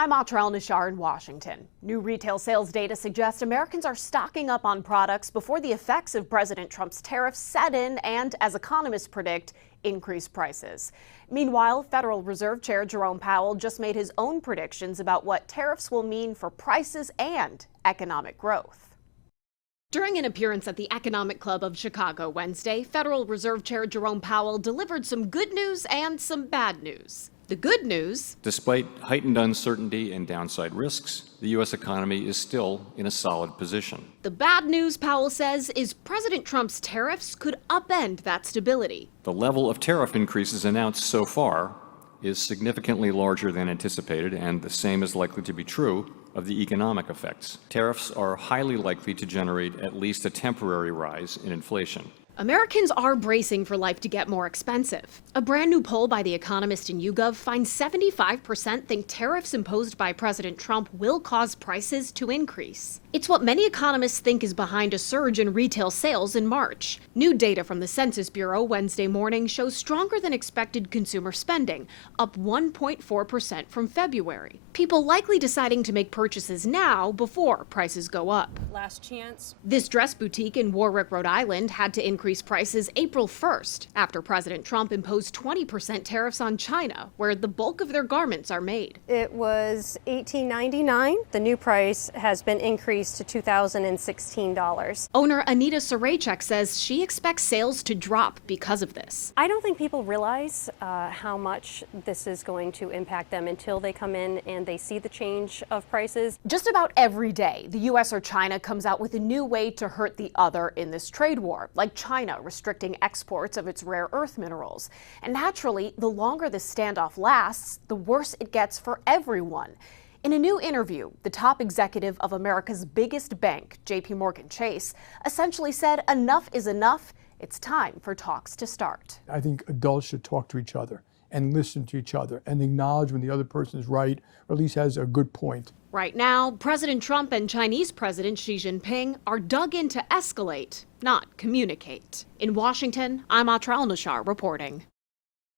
I'm Atrel Nishar in Washington. New retail sales data suggests Americans are stocking up on products before the effects of President Trump's tariffs set in and, as economists predict, increase prices. Meanwhile, Federal Reserve Chair Jerome Powell just made his own predictions about what tariffs will mean for prices and economic growth. During an appearance at the Economic Club of Chicago Wednesday, Federal Reserve Chair Jerome Powell delivered some good news and some bad news. The good news: despite heightened uncertainty and downside risks, the U.S. economy is still in a solid position. The bad news, Powell says, is President Trump's tariffs could upend that stability. The level of tariff increases announced so far is significantly larger than anticipated, and the same is likely to be true of the economic effects. Tariffs are highly likely to generate at least a temporary rise in inflation. Americans are bracing for life to get more expensive. A brand new poll by The Economist and YouGov finds 75% think tariffs imposed by President Trump will cause prices to increase. It's what many economists think is behind a surge in retail sales in March. New data from the Census Bureau Wednesday morning shows stronger than expected consumer spending, up 1.4% from February. People likely deciding to make purchases now before prices go up. Last chance. This dress boutique in Warwick, Rhode Island had to increase prices April 1st after President Trump imposed 20% tariffs on China, where the bulk of their garments are made. It was $18.99. The new price has been increased to $2,016. Owner Anita Sarachek says she expects sales to drop because of this. I don't think people realize how much this is going to impact them until they come in and they see the change of prices. Just about every day, the U.S. or China comes out with a new way to hurt the other in this trade war, like China restricting exports of its rare earth minerals. And naturally, the longer this standoff lasts, the worse it gets for everyone. In a new interview, the top executive of America's biggest bank, J.P. Morgan Chase, essentially said enough is enough. It's time for talks to start. I think adults should talk to each other and listen to each other and acknowledge when the other person is right, or at least has a good point. Right now, President Trump and Chinese President Xi Jinping are dug in to escalate, not communicate. In Washington, I'm Atrel Nishar reporting.